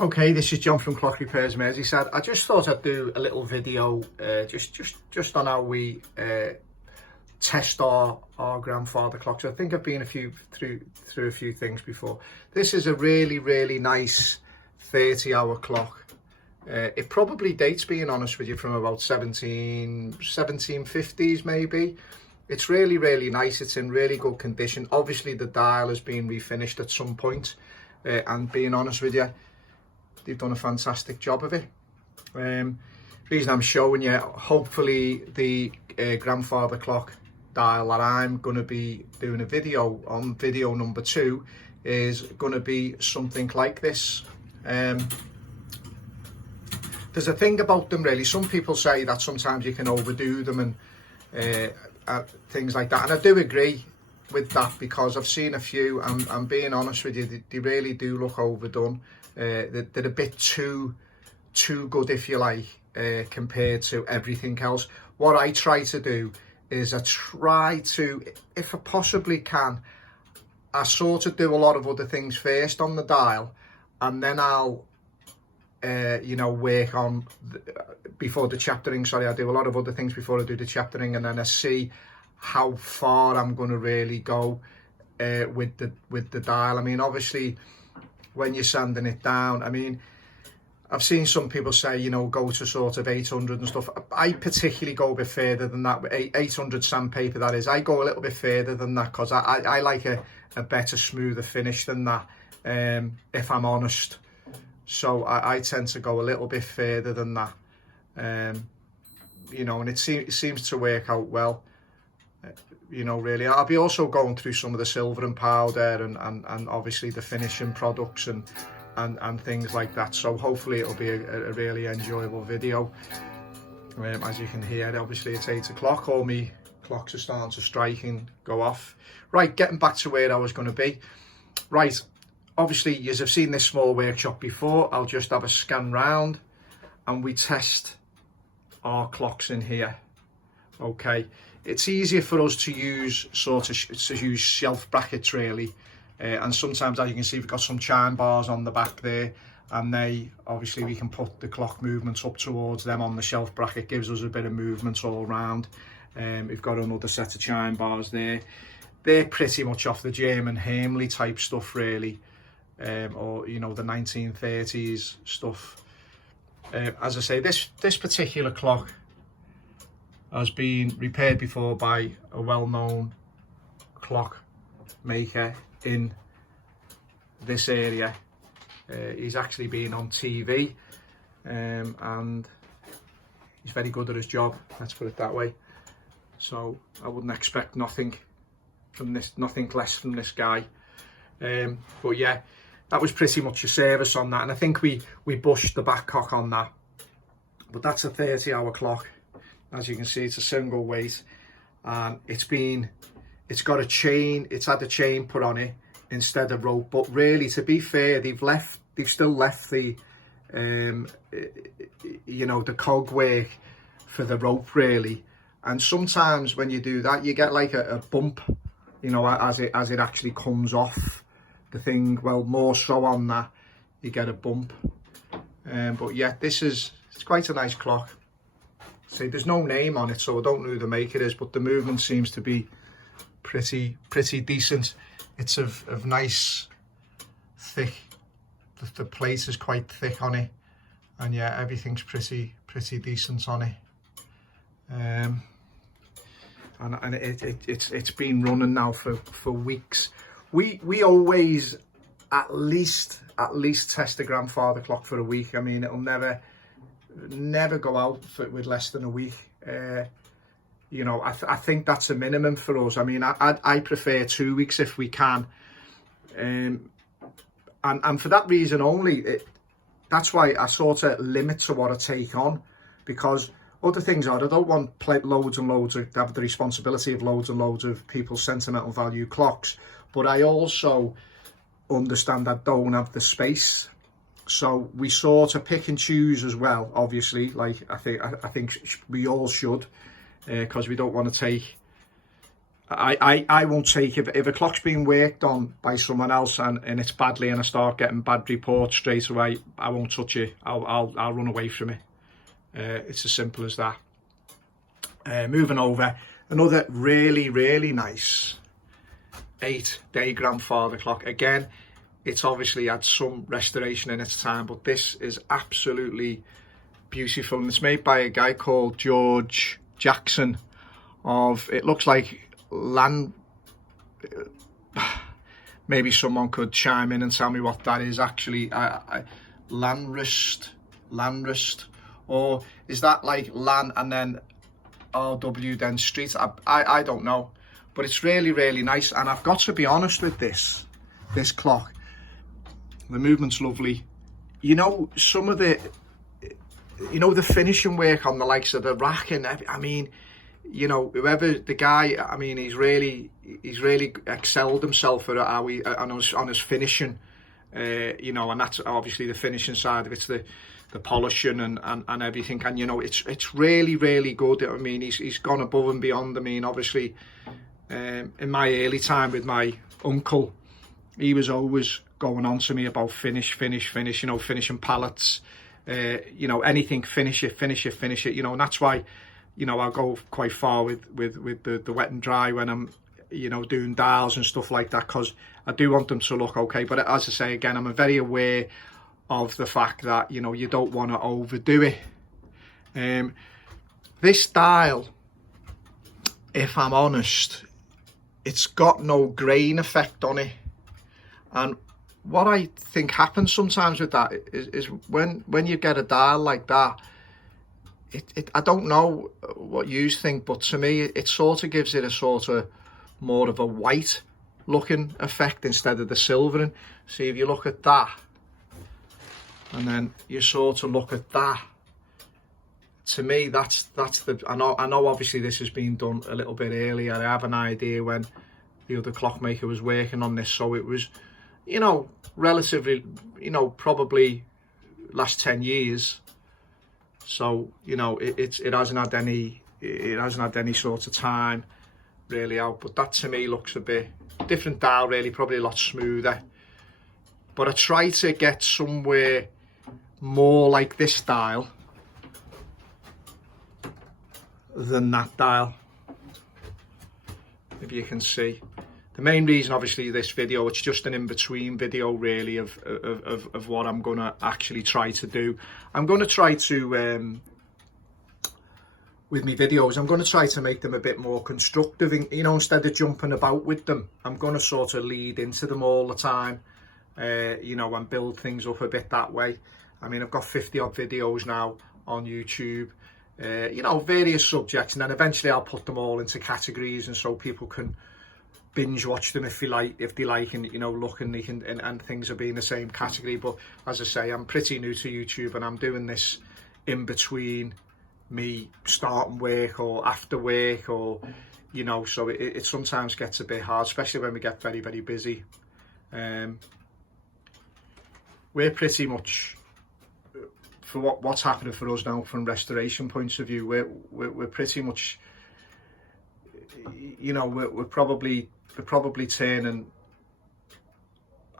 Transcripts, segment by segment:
Okay, this is John from Clock Repairs Merseyside. I just thought I'd do a little video just on how we test our grandfather clocks. I think I've been through a few things before. This is a really nice 30-hour clock. It probably dates, being honest with you, from about 1750s maybe. It's really nice. It's in really good condition. Obviously the dial has been refinished at some point, and being honest with you, they've done a fantastic job of it. Reason I'm showing you, hopefully the grandfather clock dial that I'm going to be doing a video on, video number 2, is going to be something like this. There's a thing about them really, some people say that sometimes you can overdo them and things like that, and I do agree with that, because I've seen a few, and I'm being honest with you, they really do look overdone. They're a bit too good, if you like, compared to everything else. What I try to do is I try to, if I possibly can, I sort of do a lot of other things first on the dial, and then I'll work on before the chaptering. Sorry, I do a lot of other things before I do the chaptering, and then I see how far I'm going to really go with the dial. I mean, obviously, when you're sanding it down, I mean, I've seen some people say, go to sort of 800 and stuff. I particularly go a bit further than that. 800 sandpaper, that is. I go a little bit further than that, because I like a better, smoother finish than that, if I'm honest. So I tend to go a little bit further than that. And it seems to work out well. Really, I'll be also going through some of the silver and powder and obviously the finishing products and things like that. So hopefully it'll be a really enjoyable video. As you can hear, obviously it's 8 o'clock. All my clocks are starting to strike and go off. Right, getting back to where I was going to be. Right, obviously you have seen this small workshop before. I'll just have a scan round and we test our clocks in here. Okay, it's easier for us to use use shelf brackets really, and sometimes, as you can see, we've got some chime bars on the back there, and we can put the clock movements up towards them on the shelf bracket. Gives us a bit of movement all around. We've got another set of chime bars there. They're pretty much off the German Hermle type stuff really, or the 1930s stuff. As I say, this particular clock has been repaired before by a well-known clock maker in this area. He's actually been on TV, and he's very good at his job, let's put it that way. So I wouldn't expect nothing less from this guy. But yeah, that was pretty much a service on that, and I think we bushed the back cock on that. But that's a 30-hour clock. As you can see, it's a single weight, and it's got a chain. It's had a chain put on it instead of rope. But really, to be fair, they've still left the the cog work for the rope really. And sometimes when you do that, you get like a bump, as it actually comes off the thing. Well, more so on that, you get a bump. But yeah, it's quite a nice clock. See, there's no name on it, so I don't know who the maker is, but the movement seems to be pretty decent. It's of nice thick. The plate is quite thick on it, and yeah, everything's pretty decent on it. And it's been running now for weeks. We always at least test the grandfather clock for a week. I mean, it'll never go out with less than a week. I think that's a minimum for us. I mean, I prefer 2 weeks if we can, and for that reason only, that's why I sort of limit to what I take on, because other things are, I don't want loads and loads to have the responsibility of loads and loads of people's sentimental value clocks, but I also understand I don't have the space. So we sort of pick and choose as well, obviously, like I think we all should, because we don't want to take I won't take, if a clock's being worked on by someone else and it's badly and I start getting bad reports straight away, I won't touch it. I'll run away from it. It's as simple as that. Moving over, another really nice 8-day grandfather clock. Again, it's obviously had some restoration in its time, but this is absolutely beautiful, and it's made by a guy called George Jackson of, it looks like land, maybe someone could chime in and tell me what that is actually. Landrust, or is that like land and then RW then street? I don't know, but it's really nice. And I've got to be honest with this clock, the movement's lovely. You know, some of the, you know, the finishing work on the likes of the rack and I mean, you know, whoever the guy, I mean, he's really excelled himself at how he on his finishing, you know, and that's obviously the finishing side of it's the polishing and everything, and you know, it's really good. I mean, he's gone above and beyond. I mean, obviously, in my early time with my uncle, he was always going on to me about finish, you know, finishing pallets, you know, anything, finish it, you know, and that's why, you know, I'll go quite far with the wet and dry when I'm, you know, doing dials and stuff like that, because I do want them to look okay. But as I say again, I'm very aware of the fact that, you know, you don't want to overdo it. This dial, if I'm honest, it's got no grain effect on it, and what I think happens sometimes with that is when you get a dial like that, I don't know what you think, but to me it sort of gives it a sort of more of a white looking effect instead of the silvering. See, if you look at that and then you sort of look at that, to me that's the, I know obviously this has been done a little bit earlier. I have an idea when the other clockmaker was working on this, so it was, you know, relatively, you know, probably last 10 years. So, you know, it hasn't had any sort of time really out, but that to me looks a bit different dial, really, probably a lot smoother. But I try to get somewhere more like this dial than that dial, if you can see. The main reason, obviously, this video, it's just an in-between video, really, of what I'm going to actually try to do. I'm going to try to, with my videos, I'm going to try to make them a bit more constructive. You know, instead of jumping about with them, I'm going to sort of lead into them all the time, you know, and build things up a bit that way. I mean, I've got 50-odd videos now on YouTube, you know, various subjects, and then eventually I'll put them all into categories, and so people can binge watch them if they like, and you know, look, and they can, and things are being the same category. But as I say, I'm pretty new to YouTube, and I'm doing this in between me starting work or after work, or you know, so it sometimes gets a bit hard, especially when we get very busy. We're pretty much, for what's happening for us now from restoration points of view, we're pretty much, you know, we're probably turning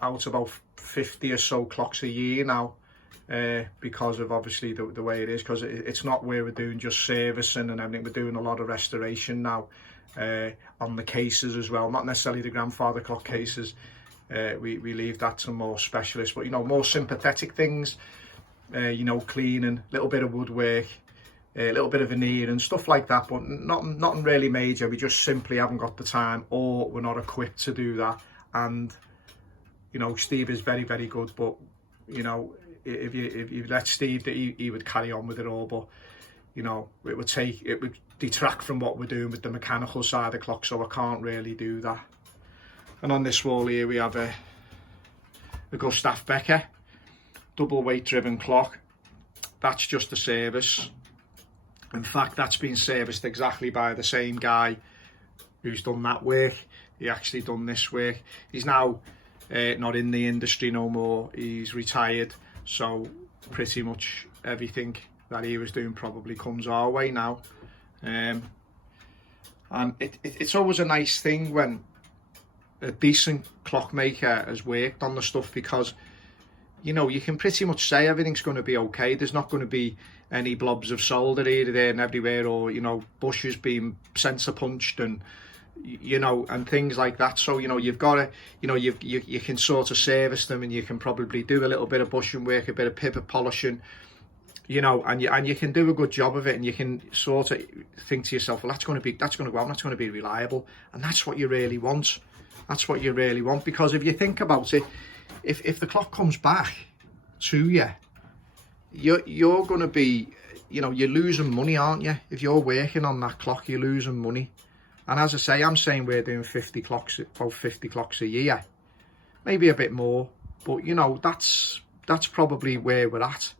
out about 50 or so clocks a year now, because of obviously the way it is, because it's not where we're doing just servicing and everything. We're doing a lot of restoration now, on the cases as well, not necessarily the grandfather clock cases. We leave that to more specialists, but you know, more sympathetic things, you know, cleaning, little bit of woodwork, a little bit of veneer and stuff like that, but nothing really major. We just simply haven't got the time, or we're not equipped to do that. And you know, Steve is very good, but you know, if you let Steve, he would carry on with it all, but you know, it would detract from what we're doing with the mechanical side of the clock, so I can't really do that. And on this wall here we have a Gustav Becker double weight driven clock. That's just a service. In fact, that's been serviced exactly by the same guy who's done that work. He actually done this work. He's now not in the industry no more. He's retired, so pretty much everything that he was doing probably comes our way now. And And it's always a nice thing when a decent clockmaker has worked on the stuff, because you know, you can pretty much say everything's going to be okay. There's not going to be any blobs of solder here, there and everywhere, or, you know, bushes being sensor punched and, you know, and things like that. So, you know, you've got to, you know, you can sort of service them, and you can probably do a little bit of bushing work, a bit of pivot polishing, you know, and you can do a good job of it, and you can sort of think to yourself, well, that's going to go out, that's going to be reliable. And that's what you really want. That's what you really want, because if you think about it, if the clock comes back to you, you're going to be, you know, you're losing money, aren't you? If you're working on that clock, you're losing money. And as I say, I'm saying we're doing 50 clocks, about 50 clocks a year, maybe a bit more, but you know, that's probably where we're at.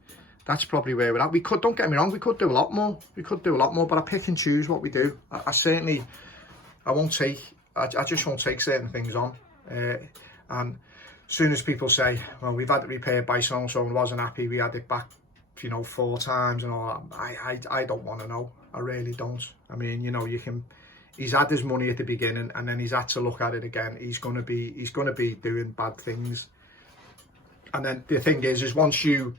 That's probably where we're at. We could, don't get me wrong, we could do a lot more. We could do a lot more, but I pick and choose what we do. I certainly, I just won't take certain things on. And as soon as people say, well, we've had it repaired by so-and-so and wasn't happy, we had it back, you know, 4 times and all that, I don't want to know. I really don't. I mean, you know, he's had his money at the beginning, and then he's had to look at it again. He's going to be doing bad things. And then the thing is once you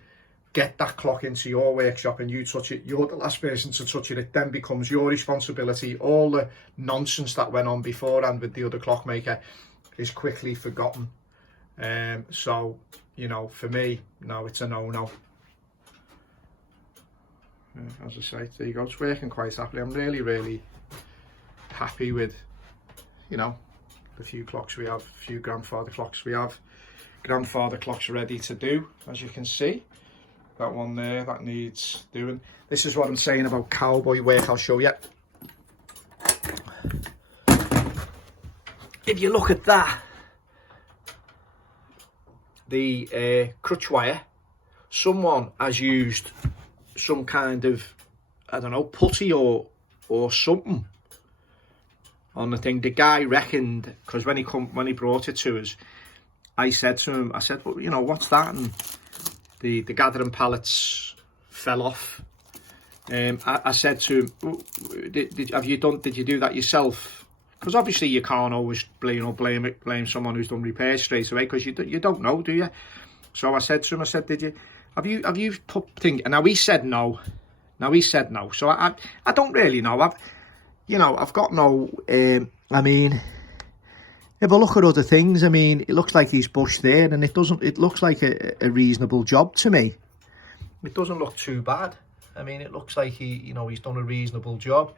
get that clock into your workshop and you touch it, you're the last person to touch it. It then becomes your responsibility. All the nonsense that went on beforehand with the other clockmaker is quickly forgotten. So, you know, for me, no, it's a no-no. As I say, there you go, it's working quite happily. I'm really, really happy with, you know, the few clocks we have, a few grandfather clocks we have. Grandfather clocks ready to do, as you can see. That one there, that needs doing. This is what I'm saying about cowboy work, I'll show you. If you look at that, the crutch wire, someone has used some kind of, I don't know, putty or something on the thing. The guy reckoned, because when he brought it to us, I said to him, well, you know, what's that? And the gathering pallets fell off. I said to him, did you do that yourself? Because obviously you can't always blame someone who's done repairs straight away, because you don't know, do you? So I said to him, did you have you put things? And now he said no. So I don't really know. I've got no. I mean, if I look at other things, I mean, it looks like he's bushed there, and it looks like a reasonable job to me. It doesn't look too bad. I mean, it looks like he's done a reasonable job.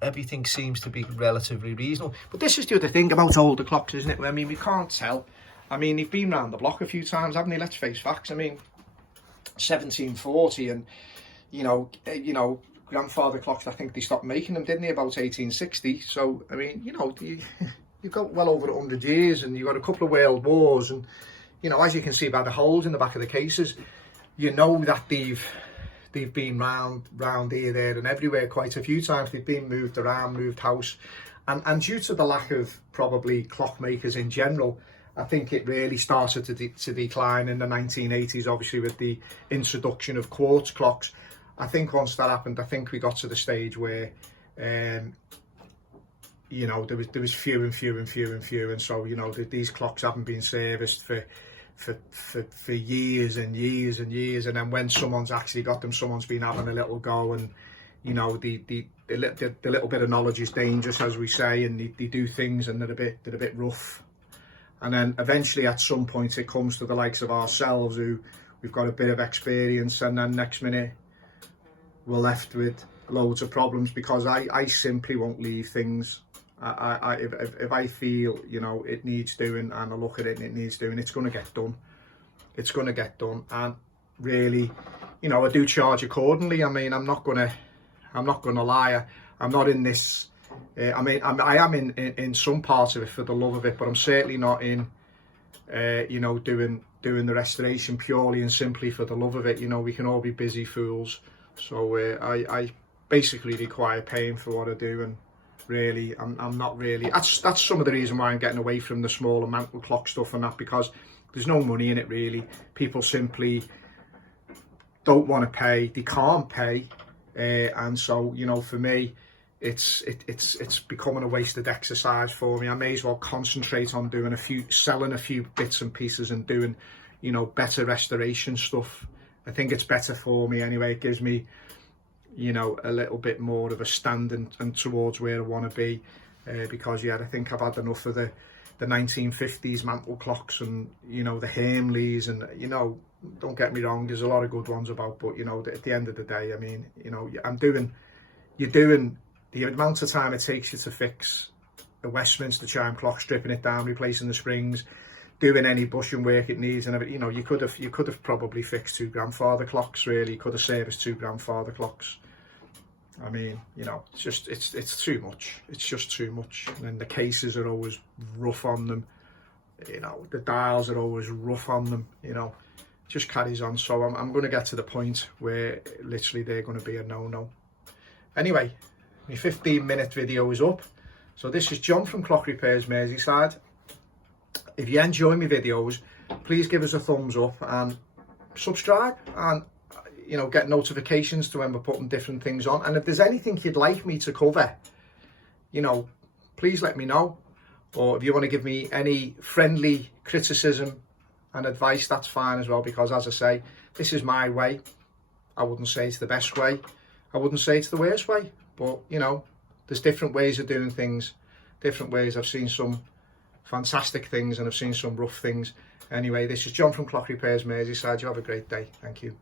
Everything seems to be relatively reasonable. But this is the other thing about older clocks, isn't it? I mean, we can't tell. I mean, he's been round the block a few times, haven't he? Let's face facts. I mean, 1740, and you know, grandfather clocks, I think they stopped making them, didn't they, about 1860? So, I mean, you know, you've got well over 100 years, and you've got a couple of world wars, and, you know, as you can see by the holes in the back of the cases, you know that they've been round here, there and everywhere quite a few times. They've been moved around, moved house, and due to the lack of probably clockmakers in general, I think it really started to decline in the 1980s, obviously with the introduction of quartz clocks. I think once that happened, I think we got to the stage where you know, there was few and few, and so, you know, these clocks haven't been serviced for years and years and years, and then when someone's actually got them, someone's been having a little go, and you know, the little bit of knowledge is dangerous, as we say, and they do things and they're a bit rough, and then eventually at some point it comes to the likes of ourselves, who we've got a bit of experience, and then next minute we're left with loads of problems, because I simply won't leave things. If I feel, you know, it needs doing, and I look at it and it needs doing, it's going to get done. It's going to get done, and really, you know, I do charge accordingly. I mean, I'm not gonna lie. I'm not in this. I mean, I am in some parts of it for the love of it, but I'm certainly not in, you know, doing the restoration purely and simply for the love of it. You know, we can all be busy fools. So I basically require paying for what I do, and really, I'm not really. That's some of the reason why I'm getting away from the smaller mantle clock stuff and that, because there's no money in it really. People simply don't want to pay. They can't pay, and so, you know, for me, it's becoming a wasted exercise for me. I may as well concentrate on selling a few bits and pieces and doing, you know, better restoration stuff. I think it's better for me anyway. It gives me, you know, a little bit more of a stand and towards where I want to be, because yeah, I think I've had enough of the 1950s mantle clocks and, you know, the Hamleys, and, you know, don't get me wrong, there's a lot of good ones about, but, you know, at the end of the day, I mean, you know, you're doing the amount of time it takes you to fix a Westminster chime clock, stripping it down, replacing the springs, doing any bushing work it needs, and everything. You know, you could have probably fixed 2 grandfather clocks. Really, you could have serviced 2 grandfather clocks. I mean, you know, it's too much. It's just too much. And then the cases are always rough on them. You know, the dials are always rough on them. You know, it just carries on. So I'm going to get to the point where literally they're going to be a no-no. Anyway, my 15-minute video is up. So this is John from Clock Repairs Merseyside. If you enjoy my videos, please give us a thumbs up and subscribe, and, you know, get notifications to when we're putting different things on. And if there's anything you'd like me to cover, you know, please let me know. Or if you want to give me any friendly criticism and advice, that's fine as well, because as I say, this is my way. I wouldn't say it's the best way. I wouldn't say it's the worst way, but, you know, there's different ways of doing things, different ways. I've seen some fantastic things and I've seen some rough things. Anyway, this is John from Clock Repairs Merseyside. You have a great day. Thank you.